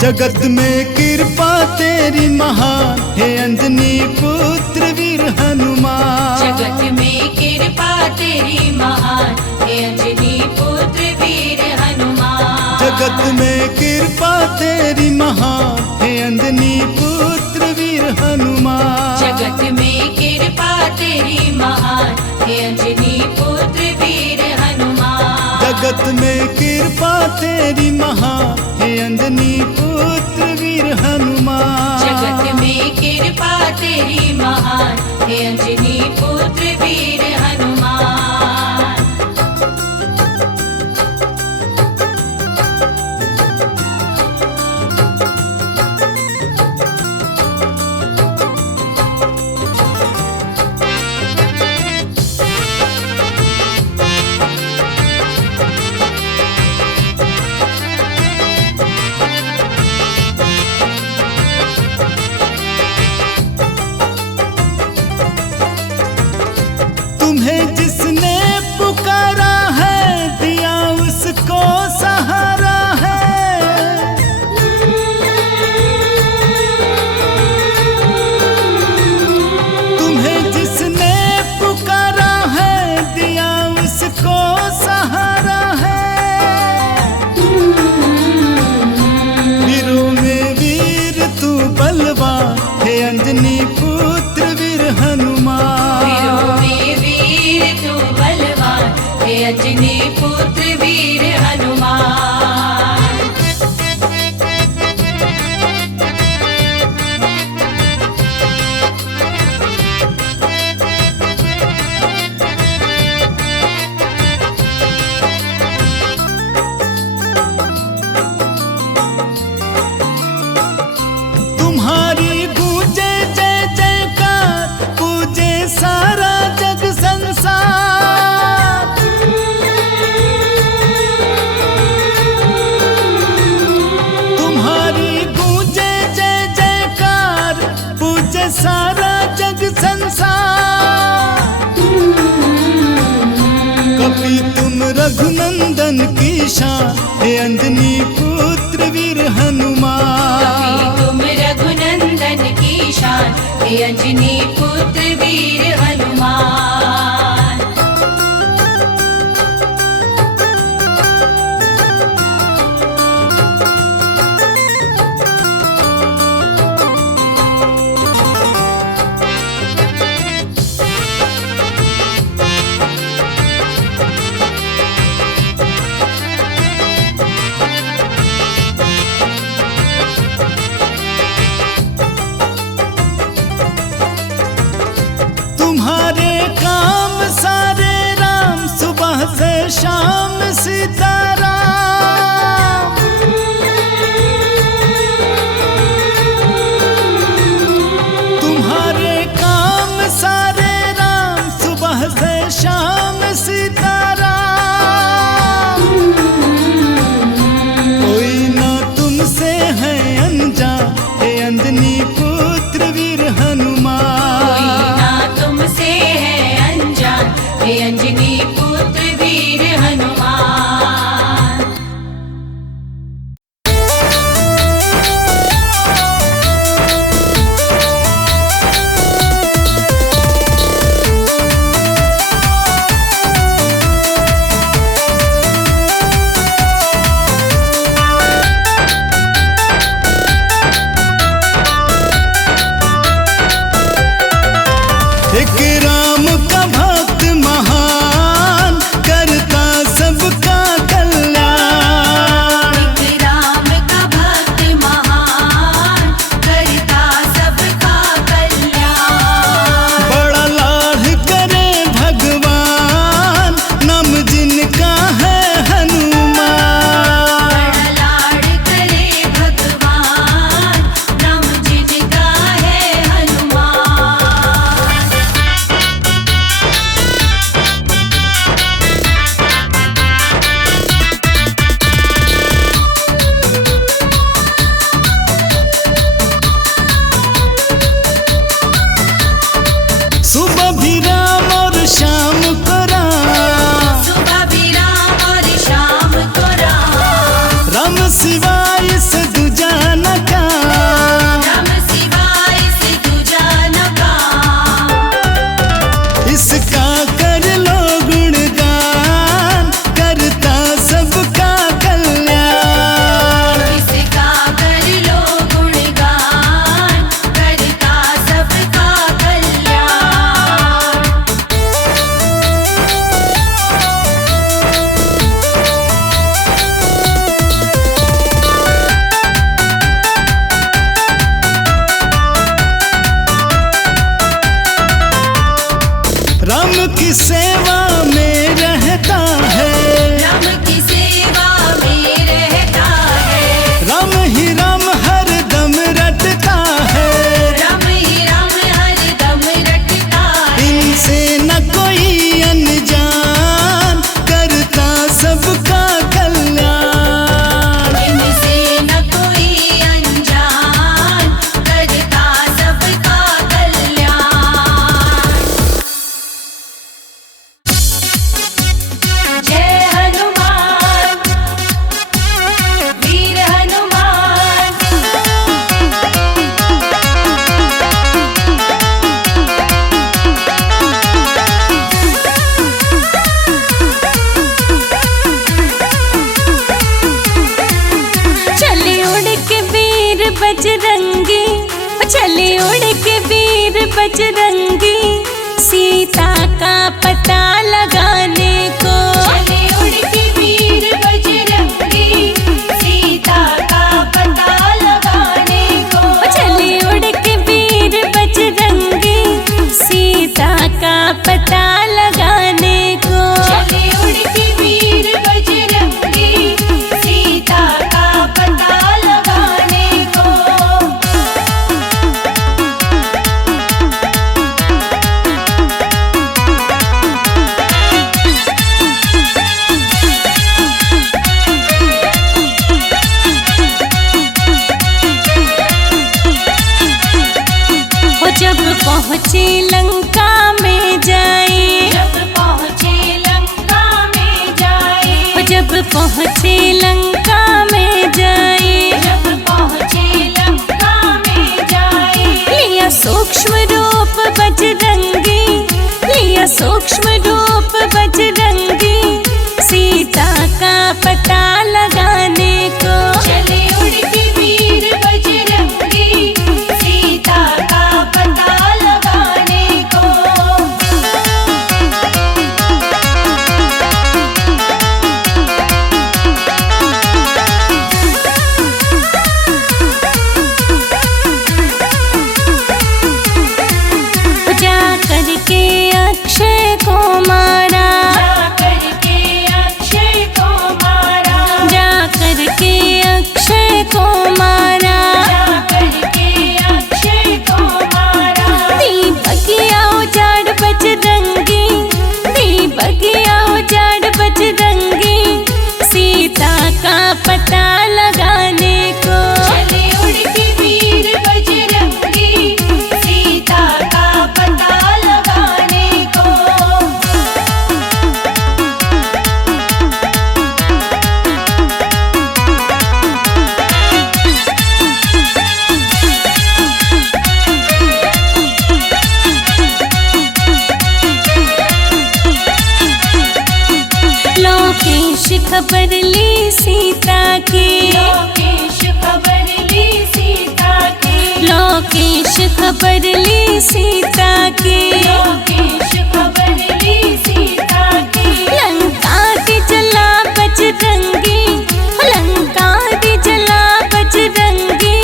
जगत में कृपा तेरी महान हे अंजनी पुत्र वीर हनुमान। जगत में कृपा तेरी महान हे अंजनी पुत्र वीर हनुमान। जगत में कृपा तेरी महान हे अंजनी पुत्र वीर हनुमान। जगत में कृपा तेरी महान हे अंजनी पुत्र वीर हनुमान। जगत में कृपा तेरी महान हे अंजनी पुत्र वीर हनुमान। जगत में कृपा तेरी महान हे अंजनी पुत्र वीर हनुमान। तुम्हें जिसने पुकारा है दिया उसको सहारा है। तुम्हें जिसने पुकारा है दिया उसको सहारा है। वीरों में वीर तू बलवान हे अंजनी पुत्र वीर हनुमान। वीरों में वीर तू बलवान हे अंजनी पुत्र वीर हनुमान। तुम्हारी गूंजे जय जयकार पूजे सारा जग संसार। तुम्हारी गूंजे जय जयकार पूजे सारा जग संसार। कपि तुम रघुनंदन की शान हे अंजनी पुत्र वीर हनुमान। कभी तुम रघुनंदन की शान हे अंजनी पुत्र वीर हनुमान। तुम्हारे काम बजरंगी, चले उड़ के वीर बजरंगी, सीता का पता लगाने को। चले उड़ के वीर बजरंगी, सीता का पता लगाने को। चले उड़ के वीर बजरंगी, सीता का पता लगाने को। चले उड़ के वीर बजरंगी, सीता का पता लगाने को। जब पहुँचे लंका में जाए, जब पहुँचे लंका में जाए, जब पहुँचे लंका में जाए, जब पहुँचे लंका में जाए, लिया सूक्ष्म रूप बजरंगी, लिया सूक्ष्म रूप बजरंगी, सीता का पता लगाने को। चले उड़ के वीर बजरंगी, सीता का पता लगाने को। जा करके अक्षय को मारा, जा करके अक्षय को मारा, जा करके अक्षय को मारा, जा करके अक्षय को मारा। दीपकिया उजाड़ बजरंगी, दीपकिया उजाड़ बजरंगी, सीता का पता लगाने को। चले उड़ के वीर बजरंगी, सीता का पता लगाने को। लोकेश खबर ली सीता की, लोकेश खबर ली सीता की, लोकेश खबर ली सीता की, लोकेश खबर ली सीता की। लंका दी जला बजरंगी, लंका दी जला बजरंगी,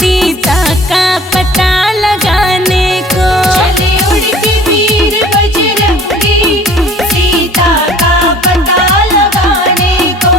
सीता का पता लगाने को। चले उड़ के वीर बजरंगी, सीता का पता लगाने को।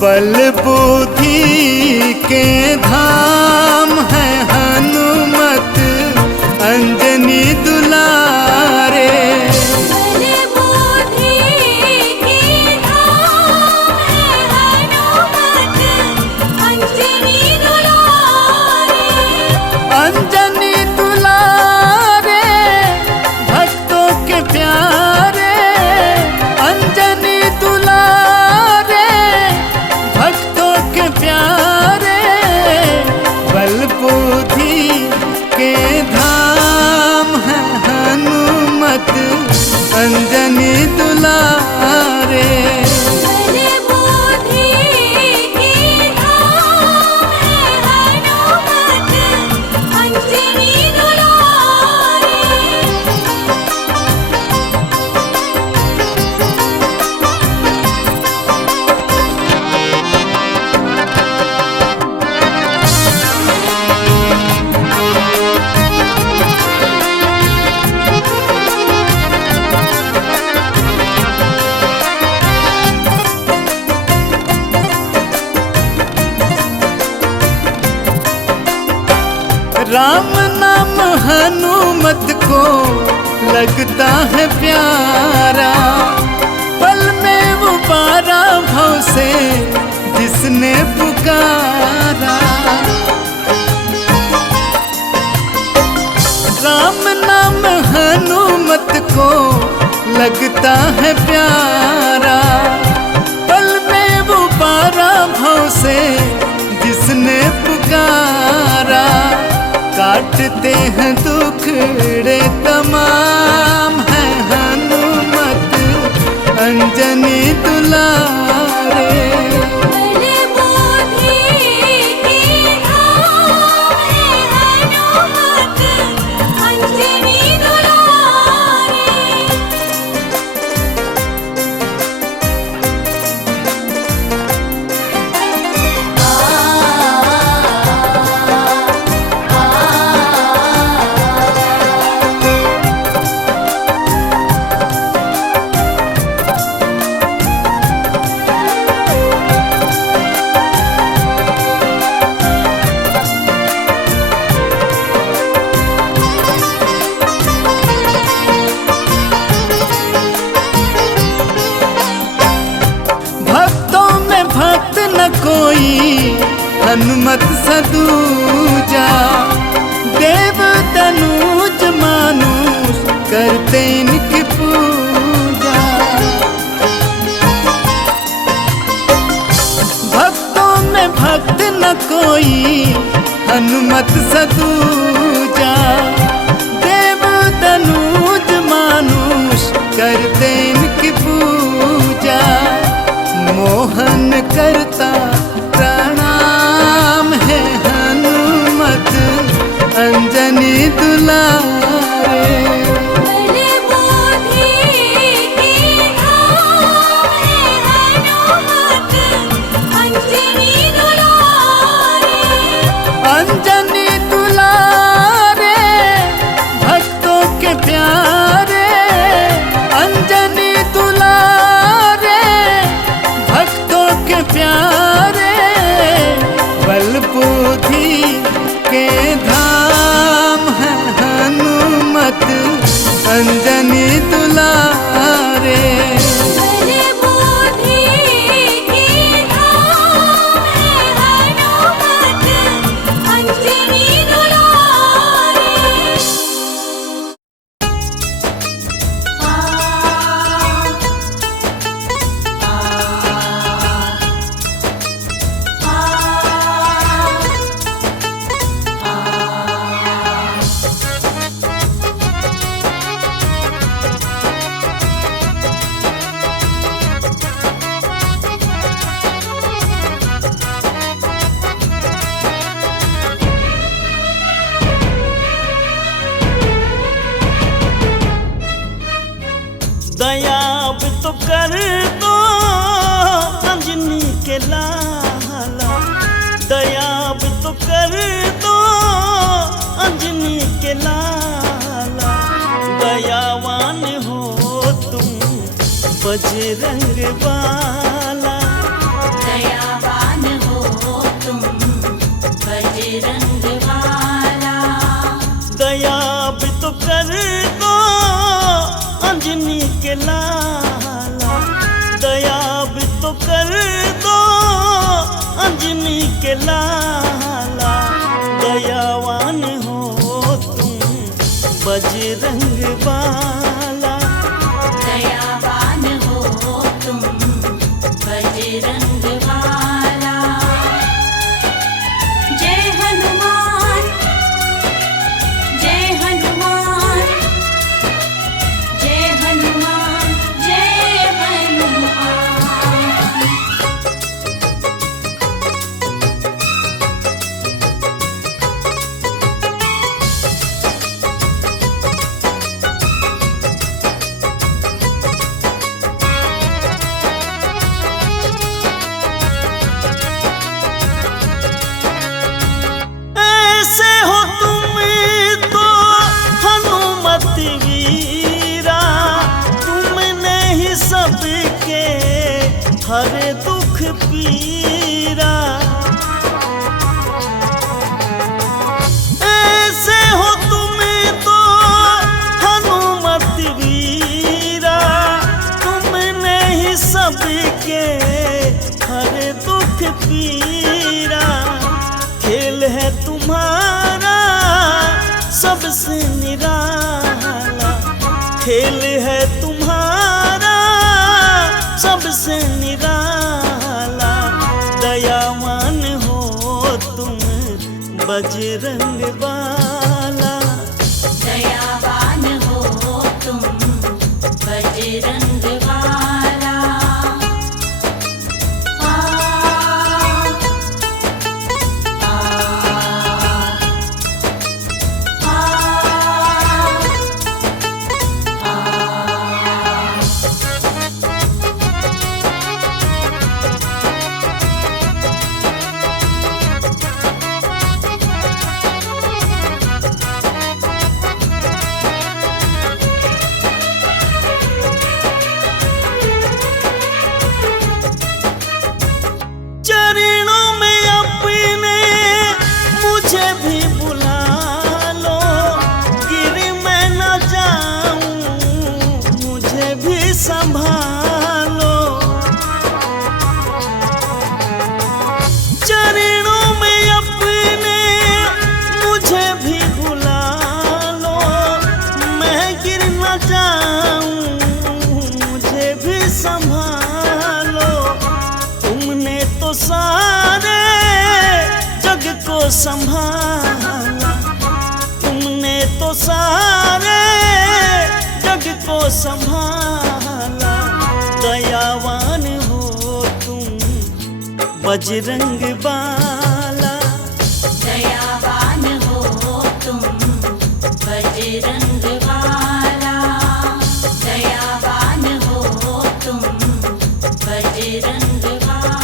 बल बुद्धि के धाम है हनुमत अंजनी दुलारे। बल बुद्धि के धाम है हनुमत अंजनी दुलारे। अंजनी दुलारे भक्तों के प्यारे, अंजनी दुलारे भक्तों के प्यारे। बल बुद्धि के धाम है हनुमत अंजनी दुलारे। बल बुद्धि के धाम है हनुमत अंजनी दुलारे। राम नाम हनुमत को लगता है प्यारा, पल में वो पारा से जिसने पुकारा। राम नाम हनुमत को लगता है प्यारा, पल में वो पारा भव से जिसने पुकारा। काटते हैं दुखड़े तमाम है हनुमत अंजनी दुलारे। कोई हनुमत सदूजा, देव तनुज मानुष करते इनकी पूजा। भक्तों में भक्त न कोई हनुमत सदूजा, देव तनुज मानुष करते इनकी पूजा। मोहन करता प्रणाम है हनुमत अंजनी दुलारे। अंजनी दुलारे भक्तों के प्यारे, अंजनी दुलारे भक्तों के प्यारे। बल बुद्धि के धाम है हनुमत अंजनी दुलारे। दया भी तो कर दो अंजनी के लाला, दया भी तो कर दो अंजनी के लाला। दयावान हो तुम बजरंग वाला, दयावान हो तुम बजरंग वाला। दया भी तो कर दो अंजनी के लाला, दया भी तो कर दो अंजनी के लाला। दयावान हो तुम बजरंग वाला, दयावान हो तुम बजरंग वाला। जय हनुमान जय हनुमान जय हनुमान जय हनुमान। ऐसे हो तुम तो हनुमत वीरा, तुमने ही सबके हर दुख पीरा। ऐसे हो तुम तो हनुमत वीरा, तुमने ही सबके सारे दुख पीरा, खेल है तुम्हारा सबसे निराला, खेल है तुम्हारा सबसे निराला। दयावान हो तुम बजरंग बाला, दयावान हो तुम बजरंग वाला। चरणों में अपने मुझे भी बुला लो, गिर मैं न जाऊं मुझे भी संभालो। चरणों में अपने मुझे भी बुला लो, मैं गिर न जाऊं मुझे भी संभालो। तुमने तो सारे जग को संभाला, तुमने तो सारे जग को संभाला। दयावान हो तुम बजरंग बाला, दयावान हो तुम बजरंग वाला, दयावान हो तुम बजरंग वाला।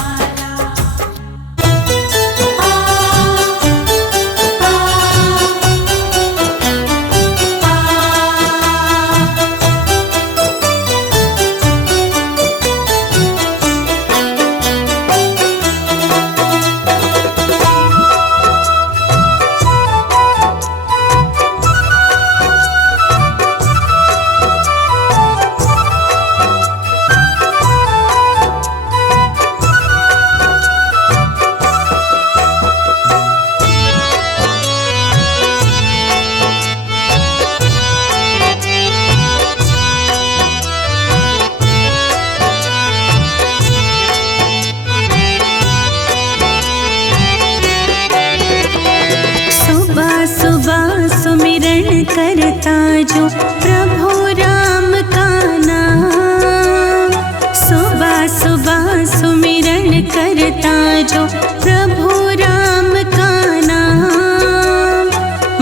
करता जो प्रभु राम का नाम, सुबह सुबह सुमिरन करता जो प्रभु राम का नाम।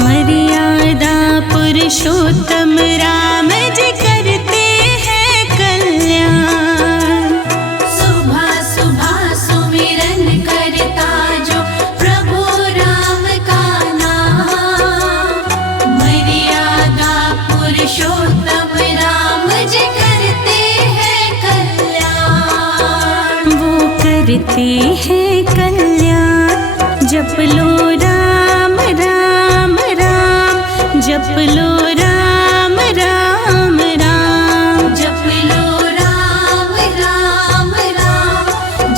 मर्यादा पुरुषोत्तम राम जी करते हैं कल्याण। सुबह सुबह सुमिरन करता जो प्रभु राम का नाम, मर्यादा पुरुषोत्तम राम जी करते हैं कल्याण। वो करते हैं कल्याण, जप लो राम राम राम, जप लो राम राम राम, जप लो राम राम राम,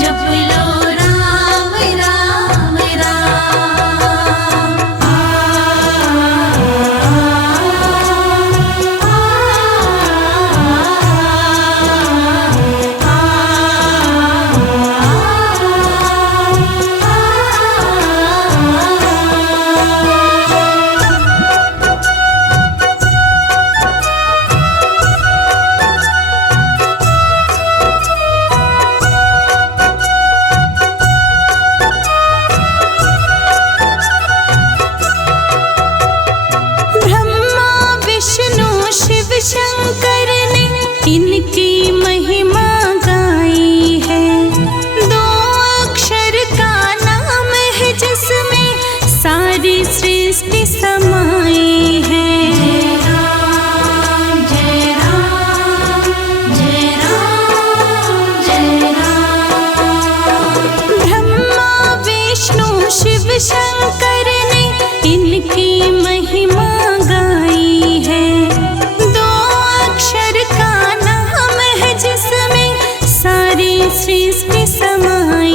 जप लो राम राम राम। शंकर ने इनकी महिमा गाई है। दो अक्षर का नाम है जिसमें सारी सृष्टि समाई है। जय राम जय राम जय राम जय राम। ब्रह्मा विष्णु शिव शंकर ने इनकी महिमा गाई है। जिसमें सारी सृष्टि समाई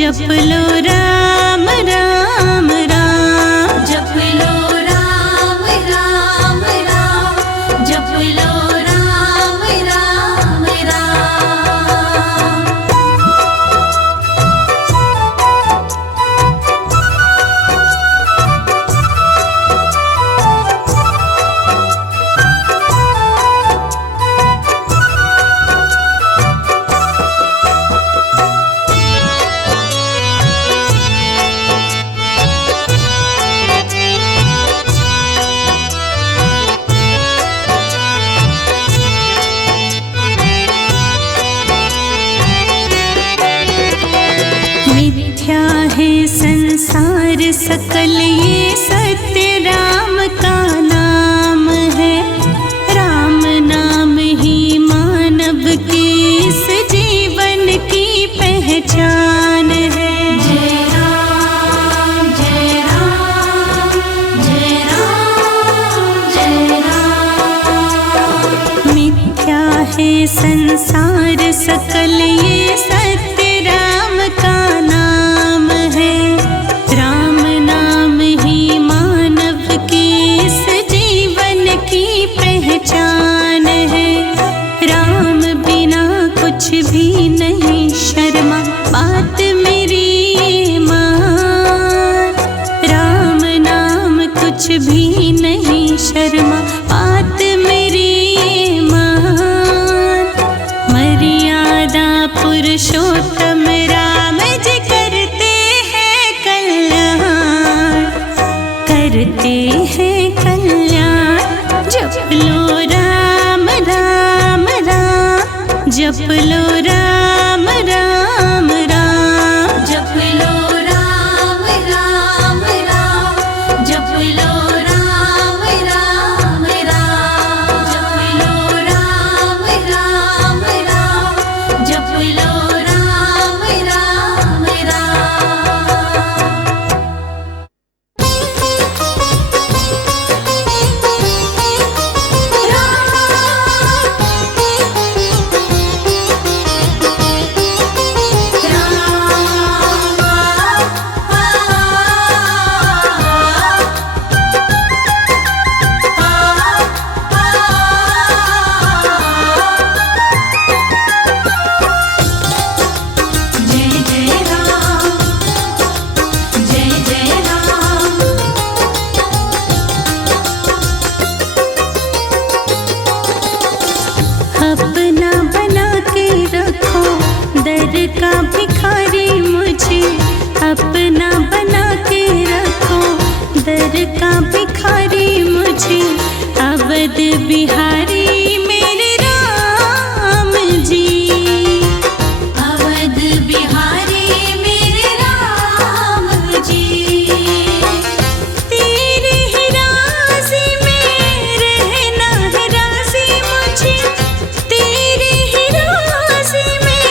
जप लो राम राम राम, जप लो राम राम राम, जप लो राम राम राम। मिथ्या है संसार सकल ये सत्य राम का नाम है, राम नाम ही मानव के इस जीवन की पहचान है। जय राम जय राम जय राम जय राम। मिथ्या है संसार सकल ये सत्य राम का नाम है, राम नाम ही मानव की इस जीवन की पहचान है। राम बिना कुछ भी नहीं शर्मा बात मेरी मान, राम नाम कुछ भी नहीं शर्मा बात मेरी मान। मर्यादा पुरुषोत्तम राम जी करते हैं कल्याण, करते हैं कल्याण। जप लो राम राम राम, जप लो राम राम राम, जप लो राम राम राम, जप लो राम राम राम, जप लो राम राम राम, जप लो राम राम जय जय राम जय जय राम। अपना बना के रखो दर का भिखारी मुझे, अपना बना के रखो दर का भिखारी मुझे। अवध बिहारी मेरे राम जी, अवध बिहारी मेरे राम जी। तेरे ही राज़ी में रहना है राज़ी मुझे, तेरे ही राज़ी में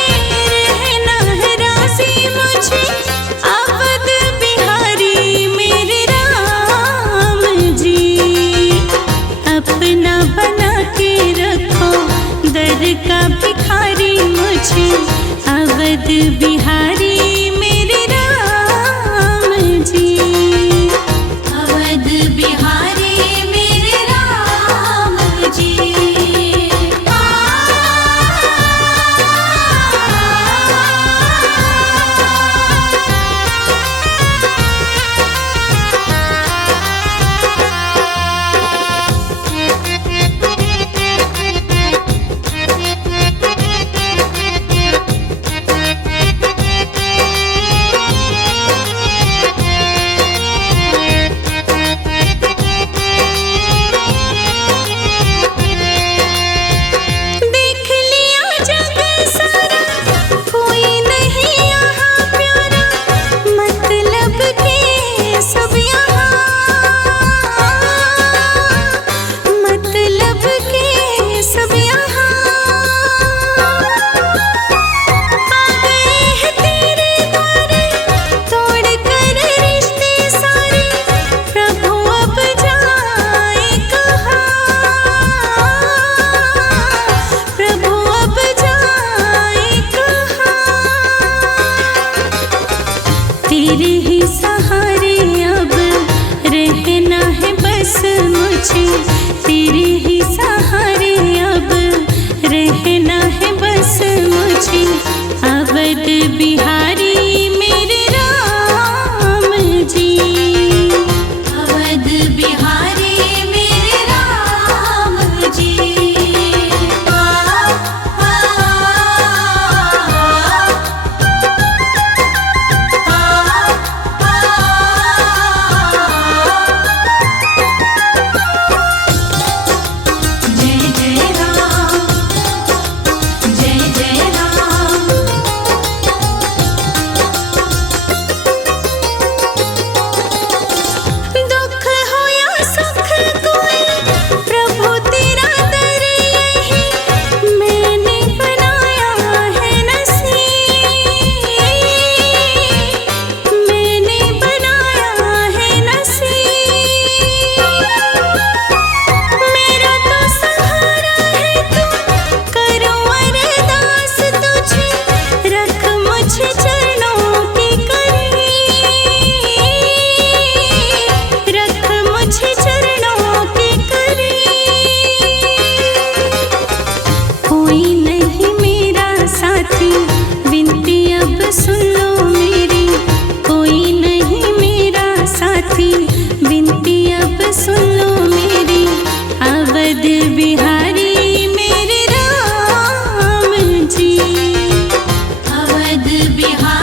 रहना है राज़ी मुझे। अवध बिहारी मेरे राम जी, अपना बना के रखो दर का भिखारी मुझे। अवध बिहारी मेरे राम जी, अवध बिहारी मेरे राम जी। बिहारी मेरे राम जी। अवध बिहारी मेरे राम जी। जय जय राम, जय जय राम। दुख हो या सुख कोई प्रभु तेरा दर यही मैंने बनाया है नसीब, मैंने बनाया है नसीब। मेरा तो सहारा है तू, करूं अरदास तुझे, रख मुझे चरणों के करीब, रख मुझे चरणों के करीब। कोई नहीं मेरा साथी, विनती अब सुन लो मेरी, कोई नहीं मेरा साथी, विनती अब सुन लो मेरी। अवध बिहारी मेरे राम जी। अवध बिहारी